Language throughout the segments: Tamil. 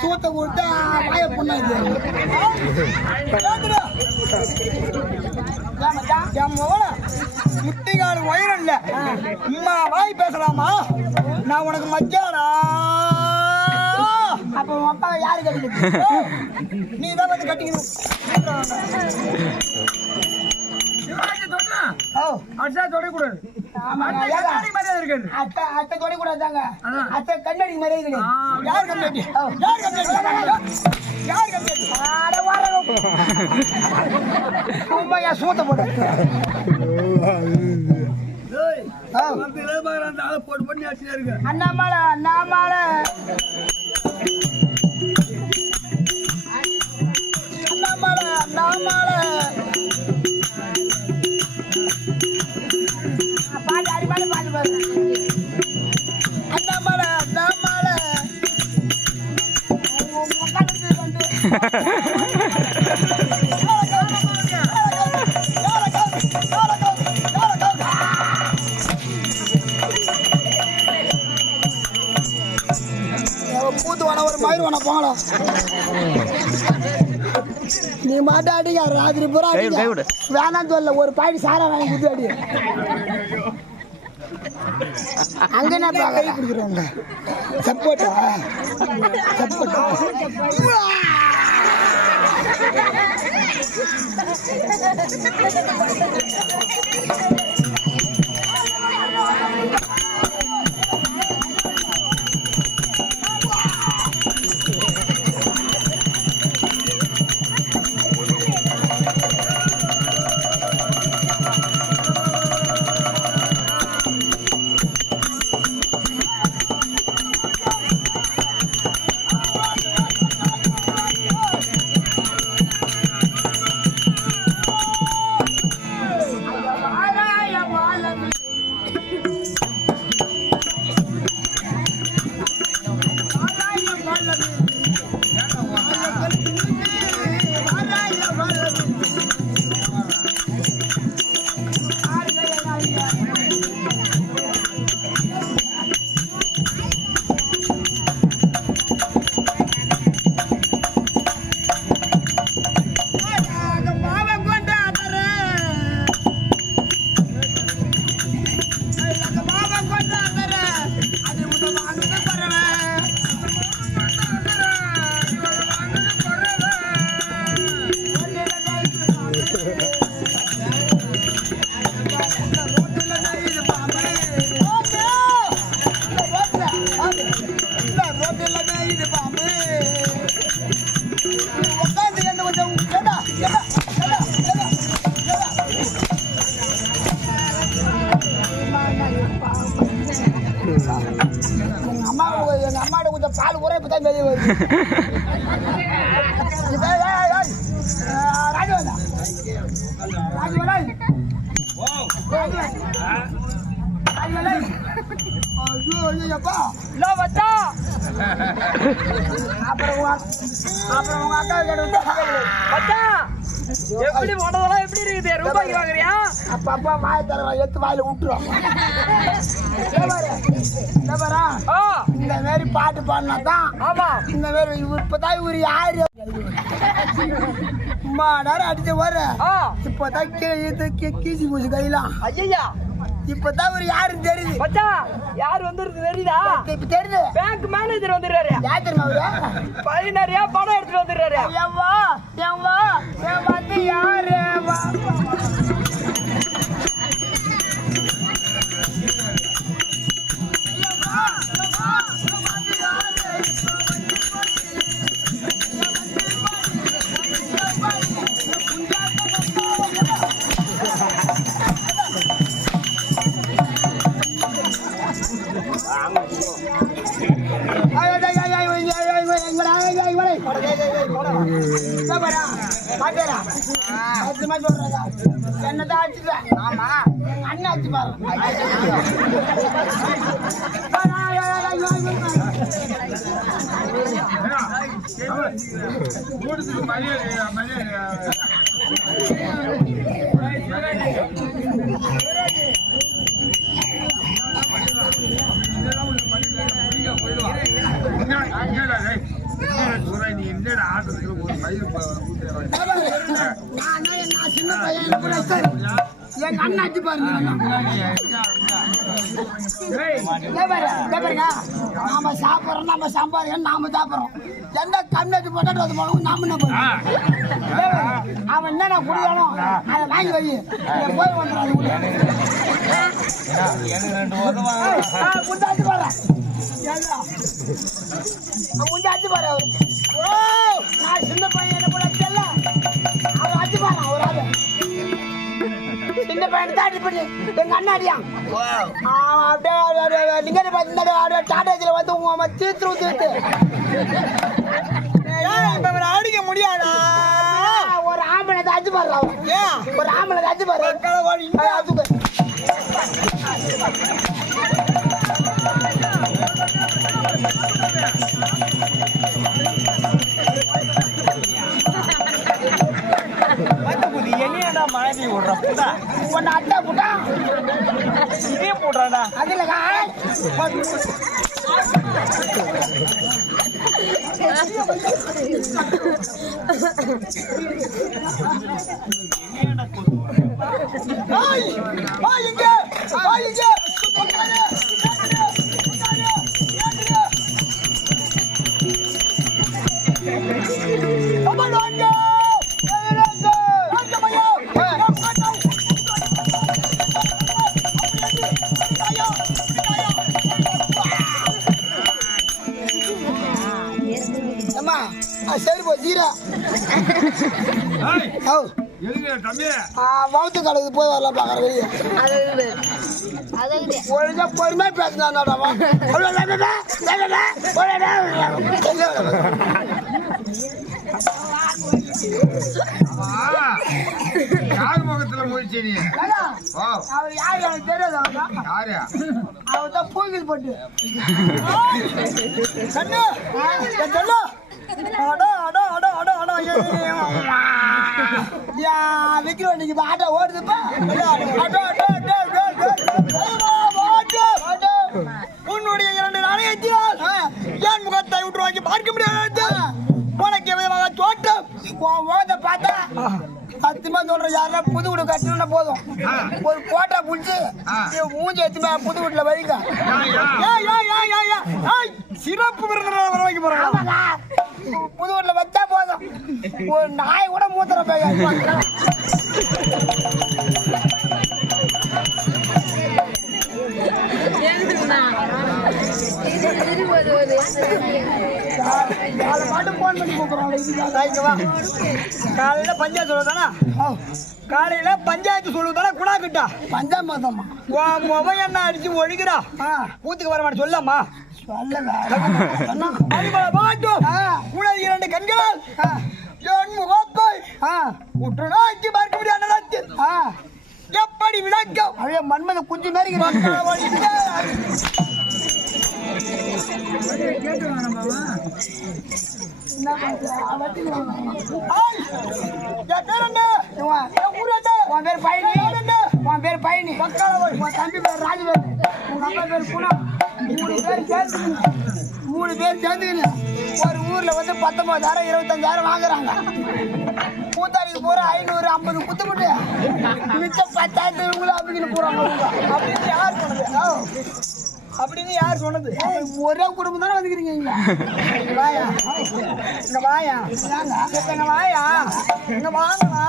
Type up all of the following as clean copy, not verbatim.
சூத்த கொடுத்தா வாய புண்ணாது முட்டிகால் வயிறு இல்ல இம்மா வாய் பேசலாமா? நான் உனக்கு மச்சானா? அப்ப உன் அப்பா யாரு கட்டிக்கணும்? நீ தான் வந்து கட்டிக்கணும். தொடக்கூடாது அத்தை தொடக்கூடாதாங்க. அத்தை கண்ணாடி மாதிரியே கிடையாது. யார் கண்ணாடி? யார் கண்ணாடி? யார் கண்ணாடி? உண்மையா சூத்த போட அண்ணாமலை அண்ணாமலை அண்ணாமலை அண்ணாமலை பாட்டு அடிப்பாடு பாட்டு பாரு. அண்ணாமலை அண்ணாமலை பூத்து வேணா ஒரு மயிர் வேணா போங்களா? நீ மாட்டாடிங்க ராத்திரி பூரா வேணான்னு சொல்ல. ஒரு பாயிண்ட் சாரா வாங்கி குத்து அடி. அங்க என்ன கை பிடிக்கிறோங்க? சப்போட்டா சப்போட்டா ஐயப்பா இல்ல வச்சா அப்புறம் உங்க அக்கா கேட்டு வச்சா எப்படி உடம்பெல்லாம் எப்படி இருக்குது ரூபாய்க்கு வாங்குறியா அப்பா வாய தர எடுத்து வாயில விட்டுரும் இந்த மாதிரி பாட்டு பாடினா தான் ஆமா இந்த மாதிரி இப்பதான் இவரு யாரு நேரம் அடிச்ச வர இப்பதான் கீசி பூசி கையெல்லாம் ஐயா இப்பதான் இவரு யாருன்னு தெரியுது வச்சா யார் வந்துருக்கு தெரியுதா இப்ப தெரியுது பேங்க் மேனேஜர் வந்துடுறாரு யார் தெரியுமா அவரு பதினாறியா பணம் எடுத்துட்டு வந்துடுறாரு என் வந்து யாரு என்னதான் அடிச்சுட்டேன் ஆமா அண்ணன் அடிச்சு சின்ன பையன் எங்க அண்ணன் அடிச்சு பாருங்க நாம சாப்பிடுறோம் நம்ம சம்பாதிக்கிறோம் நாம சாப்பிடுறோம் எந்த கம்மியாச்சு போட்டாட்டு அது போனோம் நாம என்ன பண்ணுவோம் அவன் என்னென்ன குடிக்கணும் அதை வாங்கி வை போய் வந்துடும் முந்தாச்சு பாரு முந்தாச்சு பாரு அவரு நான் சின்ன பையன் என்ன கூட தெரியல அவன் அடிச்சு பாரு ஒரு ஆளு சின்ன பையன் தான் அடிப்படி எங்க அண்ணாடியா அப்படியே லிங்கத்தை பார்த்து டாடாஜில வந்து உங்க தீர்த்து அடிக்க முடியாதா ஒரு ஆம்பளை அடிச்சு பாரு ஒரு ஆம்பளை அடிச்சு பாரு என்னடா மழை விடுறா உன்னை அட்டை போட்டா இதே போடுறாடா அதுல சரி போ ஜீரா வவுத்து கலக்கு போய் வரலாம் பாக்குற வெளியே ஒழுங்கா பொறுமையா பேசினா முகத்துல முடிச்சு அவர் யாரு எனக்கு தெரியாது அவர் தான் பூங்கில் போட்டு கண்ணு சொல்லு விக்ரம் நீங்க ஆட்டோ ஓடுதுப்பா உன்னுடைய 2 நாணயத்தினால் என் முகத்தை விட்டு வாங்கி பார்க்க முடியாது உனக்கு விதமாக தோட்டம் ஓத பார்த்தா சத்தியமா சொல்ற யாரா புது வீடு கட்டணும்னா போதும் ஒரு கோட்டை புடிச்சு மூஞ்சி எத்துமா புது வீட்டுல வைங்க சிறப்பு விருந்தினர் வர வைக்க போறோம் புது வீட்டுல வச்சா போதும் ஒரு நாய் கூட மூத்திர போய் காலையில பஞ்சாயத்து சொல்லுதானா காலையில பஞ்சாயத்து சொல்லுதானா குணா கிட்டா பஞ்சாயத்து மொபைல் என்ன அடிச்சு ஒழிக்கிறா கூத்துக்கு வர மாட்டேன் சொல்லம்மா உனது 2 கண்களால் என் முகத்தை உற்று நோக்கி பார்க்க முடியாது எப்படி விளக்கம் அவன் மன்மத குஞ்சு மாதிரி ஏய், என் பேர் என்ன? என் ஊர் என்ன? உன் பேர் பழனி. என் என்ன? உன் பேர் பழனி. பக்காளவன். உன் தம்பி பேர் ராஜவேல். உங்க அப்பா பேர் குணம். 3 பேர் சேர்ந்துக்கின்னு ஒரு ஊர்ல வந்து 19,000 25,000 வாங்குறாங்க. கூத்தாடிக்கு போற 500 50 குத்துக்கிட்டு மிச்சம் 10,000 இவங்களும் அப்படிங்கிட்டு போறாங்க. அப்படின்னு யார் சொன்னது? அப்படின்னு யார் சொன்னது? ஒரே குடும்பம் தானே வந்துக்கிறீங்க இங்க. இங்க வாயா, இங்க வாயா, இங்க வாயா, இங்க வாங்கண்ணா.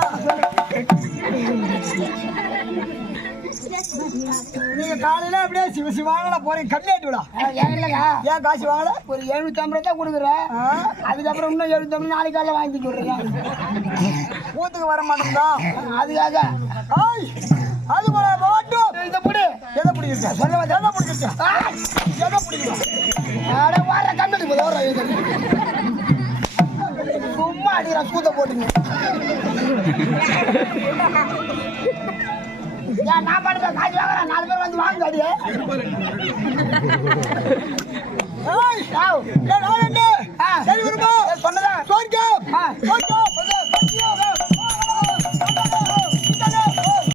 நீங்க காலையில அப்படியே சிவாங்கல போறீங்க, கம்மியாட்டு விடா. ஏன் இல்லைங்க, ஏன் காசு வாங்கல? ஒரு 750 தான் கொடுக்குறேன். அதுக்கப்புறம் இன்னும் 750 நாளைக்கு காலைல வாங்கி சொல்றேன். ஊத்துக்கு வர மாட்டேங்குதா? அதுக்காக ஆய், அது போல மாட்டோம். இந்த புடி எதை பிடிக்கிற? சொல்ல வந்து எதை பிடிக்கிற? எதை பிடிக்கிறோம்? வார கண்ணடி போதும் வர சும்மா அடிக்கிற கூத்த போட்டுங்க. ஏன் நான் பாட்டு காசு வாங்குறேன், 4 பேர் வந்து வாங்க அடியே. ஏய், ஏய்,